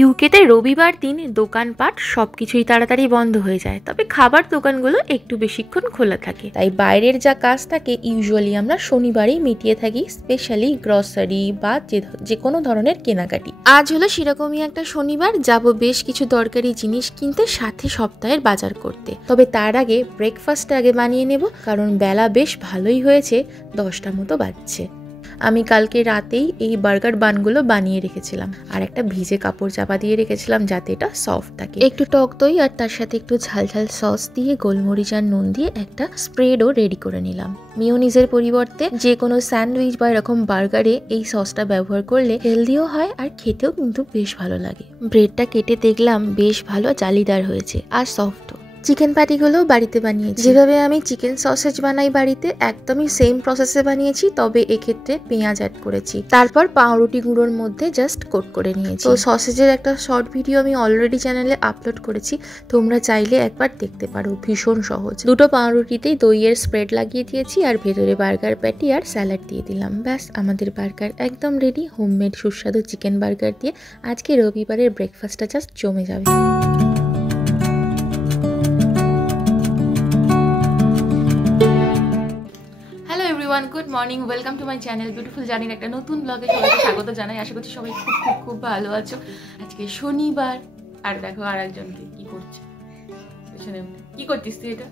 ইউকেতে রবিবার দিন দোকানপাট সবকিছুই তাড়াতাড়ি বন্ধ হয়ে যায়, তবে খাবার দোকানগুলো একটু বেশিক্ষণ খোলা থাকে। তাই বাইরের যা কাজ থাকে ইউজুয়ালি আমরা শনিবারেই মিটিয়ে থাকি, স্পেশালি গ্রসারি বা যে কোনো ধরনের কেনাকাটি। আজ হলো সেরকমই একটা শনিবার, যাব বেশ কিছু দরকারি জিনিস কিনতে, সাথে সপ্তাহের বাজার করতে। তবে তার আগে ব্রেকফাস্ট আগে বানিয়ে নেব, কারণ বেলা বেশ ভালোই হয়েছে, 10টা মতো বাজছে। আমি কালকে রাতেই এই বার্গার বানগুলো বানিয়ে রেখেছিলাম, আর একটা ভিজে কাপড় চাপা দিয়ে রেখেছিলাম যাতে এটা সফট থাকে। একটু টক দই আর তার সাথে একটু ঝাল ঝাল সস দিয়ে, গোলমরিচ আর নুন দিয়ে একটা স্প্রেডও রেডি করে নিলাম। মিওনিজের পরিবর্তে যে কোনো স্যান্ডউইচ বা এরকম বার্গারে এই সসটা ব্যবহার করলে হেলদিও হয় আর খেতেও কিন্তু বেশ ভালো লাগে। ব্রেডটা কেটে দেখলাম বেশ ভালো জালিদার হয়েছে আর সফটও। চিকেন প্যাটিগুলোও বাড়িতে বানিয়েছি, যেভাবে আমি চিকেন সসেজ বানাই বাড়িতে একদমই সেম প্রসেসে বানিয়েছি, তবে এক্ষেত্রে পেঁয়াজ অ্যাড করেছি। তারপর পাউরুটি গুঁড়োর মধ্যে জাস্ট কোট করে নিয়েছি। তো সসেজের একটা শর্ট ভিডিও আমি অলরেডি চ্যানেলে আপলোড করেছি, তোমরা চাইলে একবার দেখতে পারো, ভীষণ সহজ। দুটো পাউরুটিতেই দইয়ের স্প্রেড লাগিয়ে দিয়েছি আর ভেতরে বার্গার প্যাটি আর স্যালাড দিয়ে দিলাম। ব্যাস, আমাদের বার্গার একদম রেডি। হোমমেড সুস্বাদু চিকেন বার্গার দিয়ে আজকে রবিবারের ব্রেকফাস্টটা জাস্ট জমে যাবে। Good morning, welcome to my channel beautiful জার্নির একটা নতুন ব্লগে সবাইকে স্বাগত জানাই। আশা করছি সবাই খুব খুব খুব ভালো আছো। আজকে শনিবার, আর দেখো আর একজনকে কি করছে পেছনে, কি করছিস তুই? এটা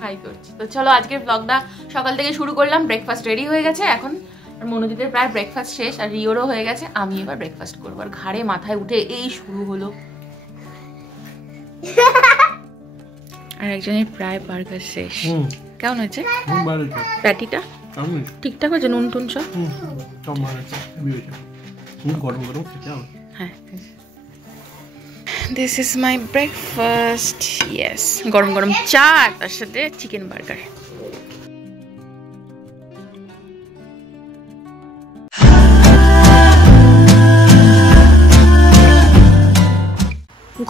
হাই করছি। তো চলো আজকের ব্লগটা সকাল থেকে শুরু করলাম। ব্রেকফাস্ট রেডি হয়ে গেছে এখন, আর মনোজিতের প্রায় ব্রেকফাস্ট শেষ, আর রিওরও হয়ে গেছে। আমি এবার ব্রেকফাস্ট করবো, আর ঘাড়ে মাথায় উঠে এই শুরু হলো। আর একজনের প্রায় বার্গার শেষ। কেমন হয়েছে প্যাটিটা? ঠিকঠাক হয়েছে? নুন টুন সব? হ্যাঁ, this is my breakfast. Yes, গরম গরম চা, তার সাথে চিকেন বার্গার।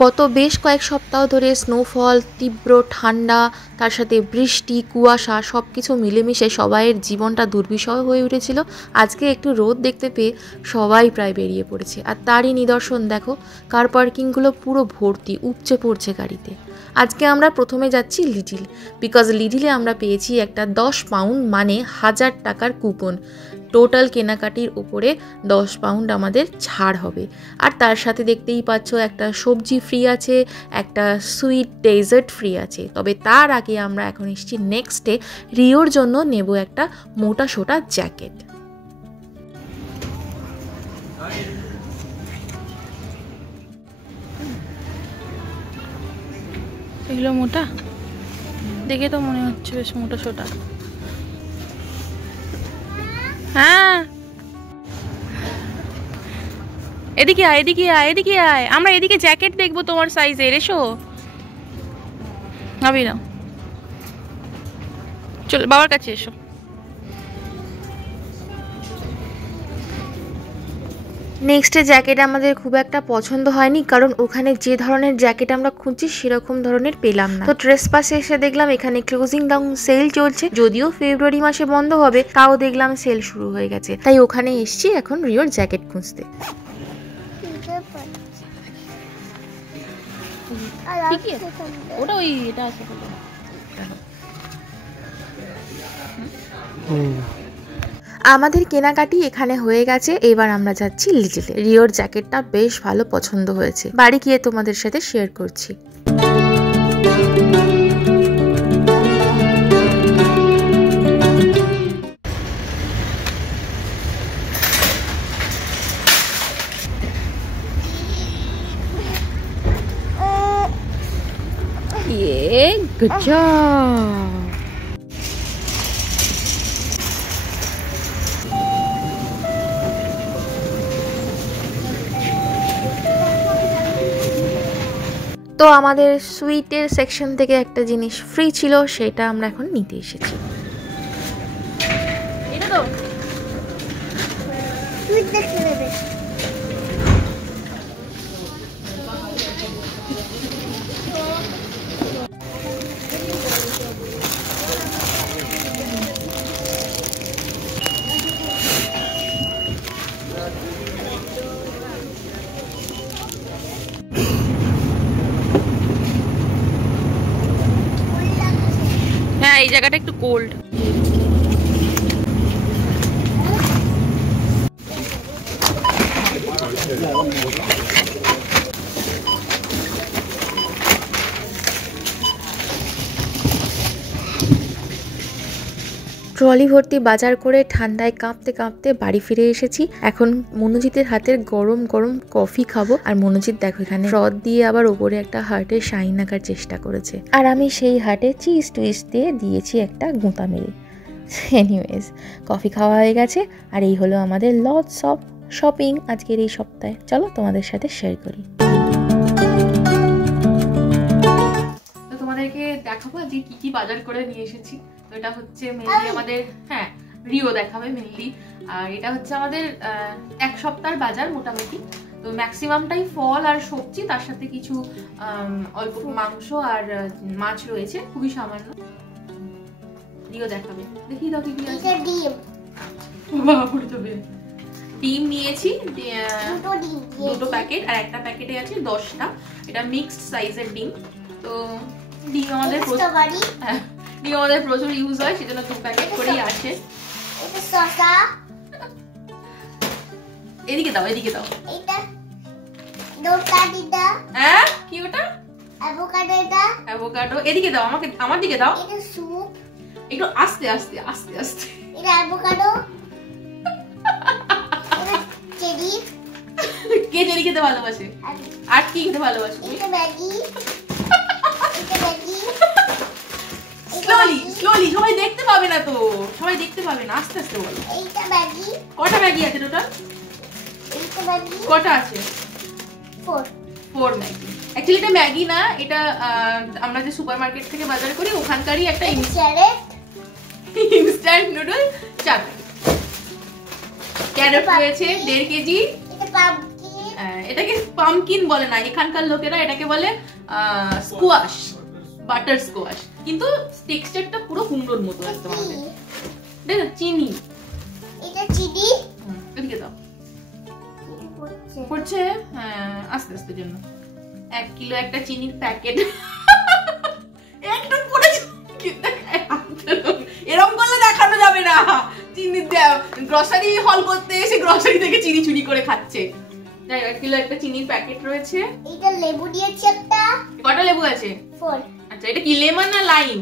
গত বেশ কয়েক সপ্তাহ ধরে স্নোফল, তীব্র ঠান্ডা, তার সাথে বৃষ্টি, কুয়াশা সব কিছু মিলেমিশে সবাইয়ের জীবনটা দুর্বিষহ হয়ে উঠেছিল। আজকে একটু রোদ দেখতে পেয়ে সবাই প্রায় বেরিয়ে পড়েছে, আর তারই নিদর্শন দেখো, কার পার্কিংগুলো পুরো ভর্তি, উপচে পড়ছে গাড়িতে। আজকে আমরা প্রথমে যাচ্ছি লিটিল, বিকজ লিটিলে আমরা পেয়েছি একটা 10 পাউন্ড মানে 1000 টাকার কুপন। টোটাল কেনাকাটির উপরে 10 পাউন্ড আমাদের ছাড় হবে। আর তার সাথে দেখতেই পাচ্ছ একটা সবজি ফ্রি আছে, একটা সুইট ডেজার্ট ফ্রি আছে। তবে তার আগে আমরা এখন এসেছি নেক্সটে রিওর জন্য নেব একটা মোটা সোটা জ্যাকেট। এগুলো মোটা দেখে তো মনে হচ্ছে বেশ মোটা সোটা। হ্যাঁ, এদিকে আয়, এদিকে আয়, এদিকে আয়, আমরা এদিকে জ্যাকেট দেখবো তোমার সাইজের। এসো, ভাবি না, চল বাবার কাছে এসো। নেক্সটে জ্যাকেট আমাদের খুব একটা পছন্দ হয়নি, কারণ ওখানে যে ধরনের জ্যাকেট আমরা খুঁজছি সেরকম ধরনের পেলাম না। তো ট্রেস পাসে এসে দেখলাম এখানে ক্লোজিং ডাউন সেল চলছে, যদিও ফেব্রুয়ারি মাসে বন্ধ হবে, তাও দেখলাম সেল শুরু হয়ে গেছে। তাই ওখানে এসছি এখন রিওর জ্যাকেট খুঁজতে। ওটা ওই এটা আছে। আমাদের কেনাকাটি এখানে হয়ে গেছে, এবার আমরা যাচ্ছি লিটিলে। রিওর জ্যাকেটটা বেশ ভালো পছন্দ হয়েছে, বাড়ি গিয়ে তোমাদের সাথে শেয়ার করছি। Good job. তো আমাদের সুইটের সেকশন থেকে একটা জিনিস ফ্রি ছিল, সেটা আমরা এখন নিতে এসেছি। এটা তো সুইট দেখতে দেবে। এই জায়গাটা একটু কোল্ড। ট্রলি ভর্তি বাজার করে ঠান্ডায় কাঁপতে কাঁপতে বাড়ি ফিরে এসেছি। এখন মনোজিতের হাতের গরম গরম কফি খাবো। আর মনোজিৎ দেখো এখানে রদ দিয়ে আবার ওপরে একটা হার্টের শাইন আঁকার চেষ্টা করেছে, আর আমি সেই হার্টে চিজ টুইস্ট দিয়ে দিয়েছি একটা গোঁতা মেরে। এনিওয়েজ, কফি খাওয়া হয়ে গেছে, আর এই হলো আমাদের লটস অফ শপিং আজকের এই সপ্তাহে। চলো তোমাদের সাথে শেয়ার করি। তো তোমাদেরকে দেখাবো যে কি কি বাজার করে নিয়ে এসেছি। তো এটা হচ্ছে মেনলি আমাদের, হ্যাঁ রিও দেখাবে মেনলি। আর এটা হচ্ছে আমাদের এক সপ্তাহের বাজার মোটামুটি। তো ম্যাক্সিমামটাই ফল আর সবজি, তার সাথে কিছু অল্প মাংস আর মাছ রয়েছে, খুবই সামান্য। রিও দেখাবে, দেখি দাও কি কি আছে। ডিম নিয়েছি দুটো প্যাকেট, আর একটা প্যাকেটে আছে 10টা। এটা মিক্সড সাইজের ডিম। তো ডিম আমাদের ডিম আমাদের প্রচুর ইউজ হয়, সেজন্য 2 প্যাকেট করেই আসে। এদিকে দাও, এদিকে দাও। হ্যাঁ কি ওটা? অ্যাভোকাডো। এদিকে দাও, আমাকে আমার দিকে দাও। একটু আস্তে আস্তে আস্তে আস্তে। এটা অ্যাভোকাডো। চেরি। কে চেরি খেতে ভালোবাসে? আর কি খেতে ভালোবাসে? এটা ম্যাগি। এটা ম্যাগি। স্লোলি স্লোলি, সবাই দেখতে পাবে না তো, সবাই দেখতে পাবে না, আস্তে আস্তে বলো। এইটা ম্যাগি। কটা ম্যাগি আছে টোটাল? এইটা ম্যাগি। কটা আছে? 4 ম্যাগি। অ্যাকচুয়ালি এটা ম্যাগি না, এটা আমরা যে সুপারমার্কেট থেকে বাজার করি ওখানকারই একটা ইনস্ট্যান্ট নুডল। 4 ক্যারট রয়েছে 1.5 কেজি। এটাকে পামকিন বলে না, এখানকার লোকেরা এটাকে বলে স্কোয়াশ, বাটার স্কোয়াশ, কিন্তু টেক্সচারটা পুরো কুমড়োর মতো একদম। আমাদের দেখো চিনি। এটা চিনি। এদিকে দাও। পড়ছে, হ্যাঁ আস্তে আস্তে জন্য। 1 কিলো একটা চিনির প্যাকেট। একটু পড়েছে, এরকম করলে দেখানো যাবে না। চিনি গ্রসারি হল করতে এসে গ্রসারি থেকে চিনি চুরি করে খাচ্ছে। 1 কিলো একটা চিনির প্যাকেট রয়েছে। এটা লেবু দিয়েছি একটা। কটা লেবু আছে? 4। আচ্ছা, এটা কি লেমন না লাইম?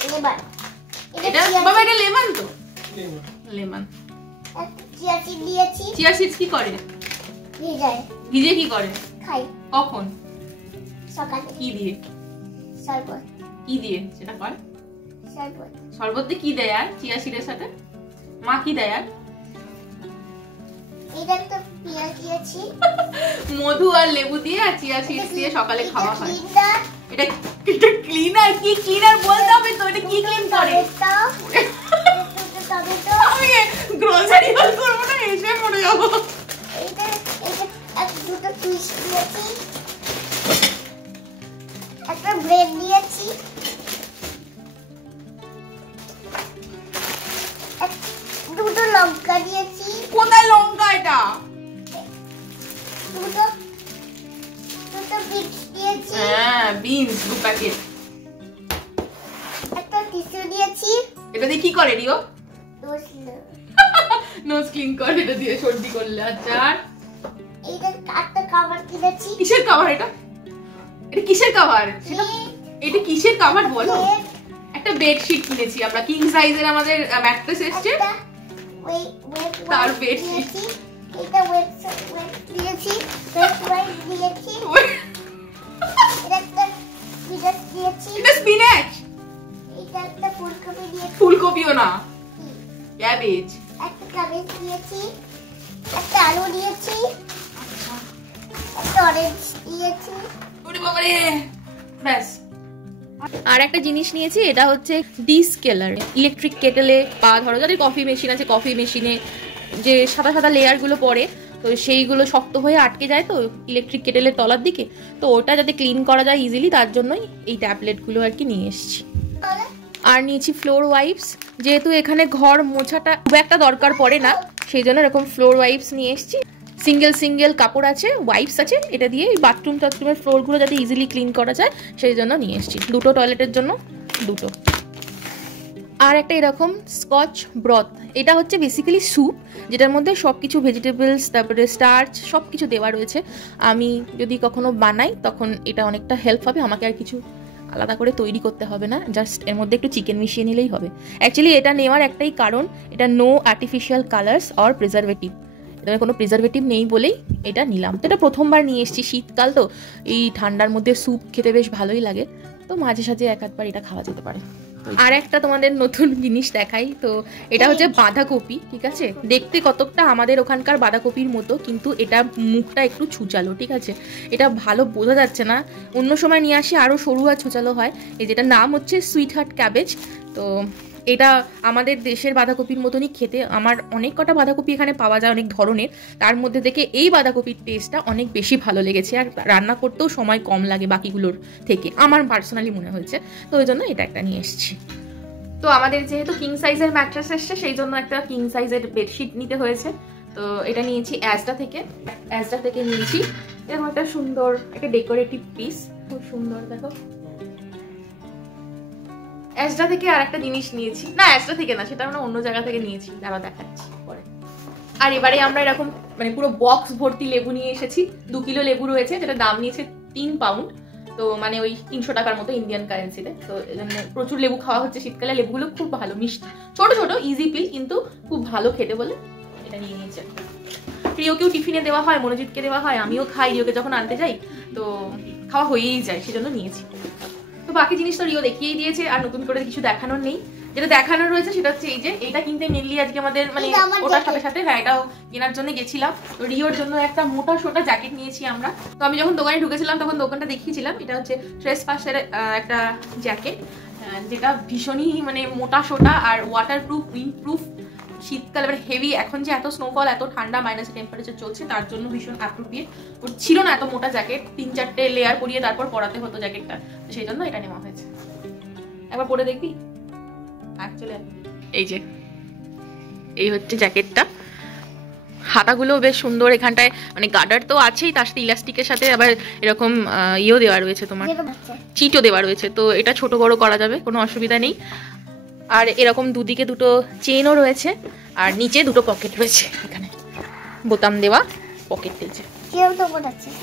লেমন। এটা বাবা, এটা লেমন তো? লেমন। চিয়া সিড দিয়েছি। চিয়া সিডস কি করে? ভিজায়। ভিজে কি করে? খাই। কখন? সকালে। কি দিয়ে? শরবত। কি দিয়ে সেটা করে? শরবত। শরবতে কি দেয় আর চিয়া সিডের সাথে? মা কি দেয় আর? এটা তো পেঁয়াজ দিয়েছি। মধু আর লেবু দিয়ে আর চিয়া সিডস দিয়ে সকালে খাওয়া হয়। এটা ক্লিনার। কি ক্লিনার বলতে হবে তো? এটা কি ক্লিন করে? আমি গ্রসারি হল করব না, এসে পড়ে যাব। এটা দুটো টুইস্ট দিয়েছি। একটা ব্রেড দিয়েছি। দুটো লঙ্কা দিয়েছি। কোথায় লঙ্কা? এটা দুটো বিনস দিয়েছি। হ্যাঁ বিনস 2 প্যাকেট। একটা টিস্যু দিয়েছি। এটা দিয়ে কি করে রিও? নোজ ক্লিন করে এটা দিয়ে সর্দি করলে। আচ্ছা, এইটা একটা কভার কিনেছি। কিসের কভার এটা? এটা কিসের কভার? সেটা এটা কিসের কভার বলো? একটা বেডশিট কিনেছি আমরা, কিং সাইজের আমাদের ম্যাট্রেস এসেছে, তার বেডশিট। এটা ওয়েট দিয়েছি। ওয়েট দিয়েছি। এটা একটা স্পিনাচ দিয়েছি। এটা স্পিনাচ। এটা একটা ফুলকপি দিয়েছি। ফুলকপিও না, ক্যাবেজ। একটা ক্যাবেজ দিয়েছি। একটা আলু দিয়েছি। একটা অরেঞ্জ দিয়েছি। ওরে বাবা রে, ব্যাস। আর একটা জিনিস নিয়েছি, এটা হচ্ছে ডিস্কেলার। ইলেকট্রিক কেটেলে বা ধরো যাদের কফি মেশিন আছে, কফি মেশিনে যে সাদা সাদা লেয়ার গুলো পড়ে, তো সেইগুলো শক্ত হয়ে আটকে যায় তো ইলেকট্রিক কেটেলের তলার দিকে, তো ওটা যাতে ক্লিন করা যায় ইজিলি, তার জন্যই এই ট্যাবলেটগুলো আর কি নিয়ে এসেছি। আর নিয়েছি ফ্লোর ওয়াইপস, যেহেতু এখানে ঘর মোছাটা খুব একটা দরকার পড়ে না, সেই জন্য এরকম ফ্লোর ওয়াইপস নিয়ে এসেছি। সিঙ্গেল কাপড় আছে, ওয়াইপস আছে, এটা দিয়ে বাথরুমের ফ্লোরগুলো যাতে ইজিলি ক্লিন করা যায় সেই জন্য নিয়ে এসেছি। 2টো টয়লেটের জন্য 2টো। আর একটা এরকম স্কচ ব্রথ, এটা হচ্ছে বেসিক্যালি স্যুপ, যেটার মধ্যে সব কিছু ভেজিটেবলস, তারপরে স্টার্চ সব কিছু দেওয়া রয়েছে। আমি যদি কখনো বানাই তখন এটা অনেকটা হেল্প হবে, আমাকে আর কিছু আলাদা করে তৈরি করতে হবে না, জাস্ট এর মধ্যে একটু চিকেন মিশিয়ে নিলেই হবে। অ্যাকচুয়ালি এটা নেওয়ার একটাই কারণ, এটা no artificial colours or preservative, এটা কোনো প্রিজারভেটিভ নেই বলেই এটা নিলাম। তো এটা প্রথমবার নিয়ে এসেছি, শীতকাল তো এই ঠান্ডার মধ্যে স্যুপ খেতে বেশ ভালোই লাগে, তো মাঝে সাঝে এক আধবার এটা খাওয়া যেতে পারে। আর একটা তোমাদের নতুন জিনিস দেখাই, তো এটা হচ্ছে বাঁধাকপি, ঠিক আছে, দেখতে কতকটা আমাদের ওখানকার বাঁধাকপির মতো, কিন্তু এটা মুখটা একটু ছুচালো, ঠিক আছে, এটা ভালো বোঝা যাচ্ছে না, অন্য সময় নিয়ে আসি আরও সরু আর ছুচালো হয়। এই যেটা নাম হচ্ছে সুইট হার্ট ক্যাবেজ। তো এটা আমাদের দেশের বাঁধাকপির মতনই খেতে, আমার অনেক কটা বাঁধাকপি এখানে পাওয়া যায় অনেক ধরনের, তার মধ্যে থেকে এই বাঁধাকপির টেস্টটা অনেক বেশি ভালো লেগেছে, আর রান্না করতেও সময় কম লাগে বাকিগুলোর থেকে, আমার পার্সোনালি মনে হয়েছে, তো ওই জন্য এটা একটা নিয়ে এসেছি। তো আমাদের যেহেতু কিং সাইজের ম্যাট্রেস এসছে, সেই জন্য একটা কিং সাইজের বেডশিট নিতে হয়েছে। তো এটা নিয়েছি অ্যাজডা থেকে নিয়েছি এরকম একটা সুন্দর একটা ডেকোরেটিভ পিস, খুব সুন্দর, দেখো। অ্যাজডা থেকে আর একটা জিনিস নিয়েছি, না অ্যাজডা থেকে না, সেটা আমরা অন্য জায়গা থেকে নিয়েছি, দাঁড়াও দেখাচ্ছি পরে। আর এবারে আমরা এরকম মানে পুরো বক্স ভর্তি লেবু নিয়ে এসেছি, 2 কিলো লেবু রয়েছে, যেটা দাম নিয়েছে 3 পাউন্ড, তো মানে ওই 300 টাকার মতো ইন্ডিয়ান কারেন্সিতে। তো প্রচুর লেবু খাওয়া হচ্ছে শীতকালে, লেবুগুলো খুব ভালো মিষ্টি, ছোট ছোট ইজি পিল, কিন্তু খুব ভালো খেতে বলে এটা নিয়ে নিয়েছে। প্রিয়কেও টিফিনে দেওয়া হয়, মনোজিৎকে দেওয়া হয়, আমিও খাই রিওকে যখন আনতে যাই, তো খাওয়া হয়েই যায়, সেজন্য নিয়েছি। তো বাকি জিনিস তো রিও দেখিয়েই দিয়েছে, আর নতুন করে কিছু দেখানোর নেই। যেটা দেখানোর রয়েছে সেটা হচ্ছে এই যে এইটা কিনতে মেনলি আজকে আমাদের মানে ওটার সাথে সাথে হ্যাঁ এটাও কেনার জন্য গেছিলাম। তো রিওর জন্য একটা মোটা সোটা জ্যাকেট নিয়েছি আমরা। তো আমি যখন দোকানে ঢুকেছিলাম তখন দোকানটা দেখিয়েছিলাম, এটা হচ্ছে ট্রেস পাসের একটা জ্যাকেট, যেটা ভীষণই মানে মোটা সোটা আর ওয়াটার প্রুফ, উইন্ড প্রুফ, শীতকালে মানে হেভি, এখন যে এত স্নোফল এত ঠান্ডা মাইনাস টেম্পারেচার চলছে তার জন্য ভীষণ অ্যাপ্রোপ্রিয়েট। ওর ছিল না এত মোটা জ্যাকেট, 3-4টে লেয়ার পরিয়ে তারপর পরাতে হতো জ্যাকেটটা, তো সেই জন্য এটা নেওয়া হয়েছে। একবার পরে দেখবি। এই যে এই হচ্ছে জ্যাকেটটা, হাতাগুলো বেশ সুন্দর, এখানটায় মানে গার্ডার তো আছেই, তার সাথে ইলাস্টিকের সাথে আবার এরকম ইয়েও দেওয়া রয়েছে, তোমার চিটও দেওয়া রয়েছে, তো এটা ছোট বড় করা যাবে, কোনো অসুবিধা নেই। আর এরকম দুদিকে দুটো চেনও রয়েছে, আর নিচে দুটো পকেট রয়েছে, এখানে বোতাম দেওয়া পকেট দিয়েছে,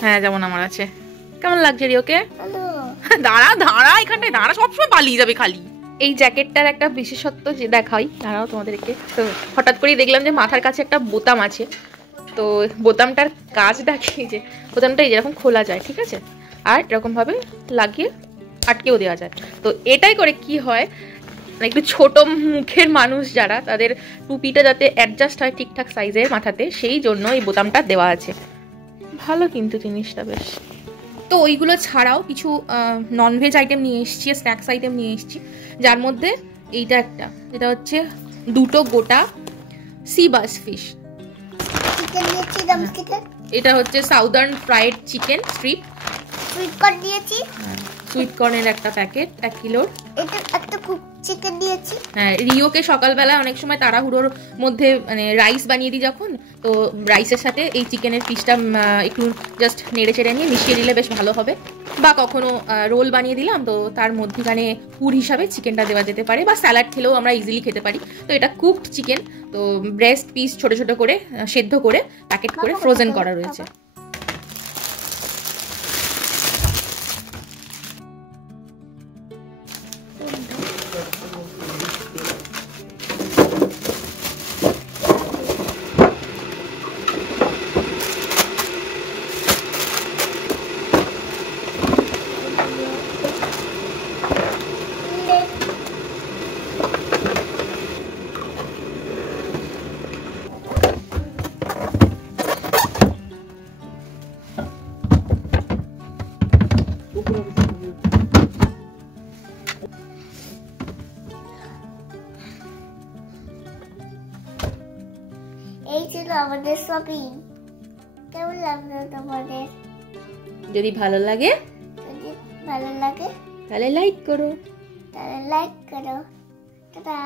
হ্যাঁ যেমন আমার আছে। কেমন লাগছে রিওকে? দাঁড়া দাঁড়া, এখানটায় দাঁড়া, সবসময় পালিয়ে যাবে খালি। এই জ্যাকেটটার একটা বিশেষত্ব যে দেখাই, দাঁড়াও তোমাদেরকে, তো হঠাৎ করেই দেখলাম যে মাথার কাছে একটা বোতাম আছে, তো বোতামটার কাজ দেখি যে বোতামটা যেরকম খোলা যায়, ঠিক আছে, আর এরকমভাবে লাগিয়ে আটকেও দেওয়া যায়। তো এটাই করে কি হয়, একটু ছোট মুখের মানুষ যারা, তাদের টুপিটা যাতে অ্যাডজাস্ট হয় ঠিকঠাক সাইজের মাথাতে, সেই জন্য এই বোতামটা দেওয়া আছে। ভালো কিন্তু জিনিসটা বেশ। তো ওইগুলো ছাড়াও কিছু ননভেজ আইটেম নিয়ে এসেছি, স্ন্যাক্স আইটেম নিয়ে এসেছি, যার মধ্যে এইটা একটা, এটা হচ্ছে 2টো গোটা সি বাস ফিশ, এটা হচ্ছে southern fried chicken strip, sweet corn দিয়েছি, সুইট কর্নের একটা প্যাকেট 1 কিলোর, এটা একটা কুক চিকেন দিয়েছি। হ্যাঁ রিওকে সকালবেলা অনেক সময় তাড়াহুড়োর মধ্যে মানে রাইস বানিয়ে দিই যখন, তো রাইসের সাথে এই চিকেনের পিসটা একটু জাস্ট নেড়ে চেড়ে নিয়ে মিশিয়ে দিলে বেশ ভালো হবে, বা কখনো রোল বানিয়ে দিলাম তো তার মধ্যখানে পুর হিসাবে চিকেনটা দেওয়া যেতে পারে, বা স্যালাড খেলেও আমরা ইজিলি খেতে পারি। তো এটা কুকড চিকেন, তো ব্রেস্ট পিস ছোট ছোট করে সেদ্ধ করে প্যাকেট করে ফ্রোজেন করা রয়েছে। এই ছিল আমাদের শপিং। কেমন লাগলো তোমাদের? যদি ভালো লাগে তাহলে লাইক করো। টাটা।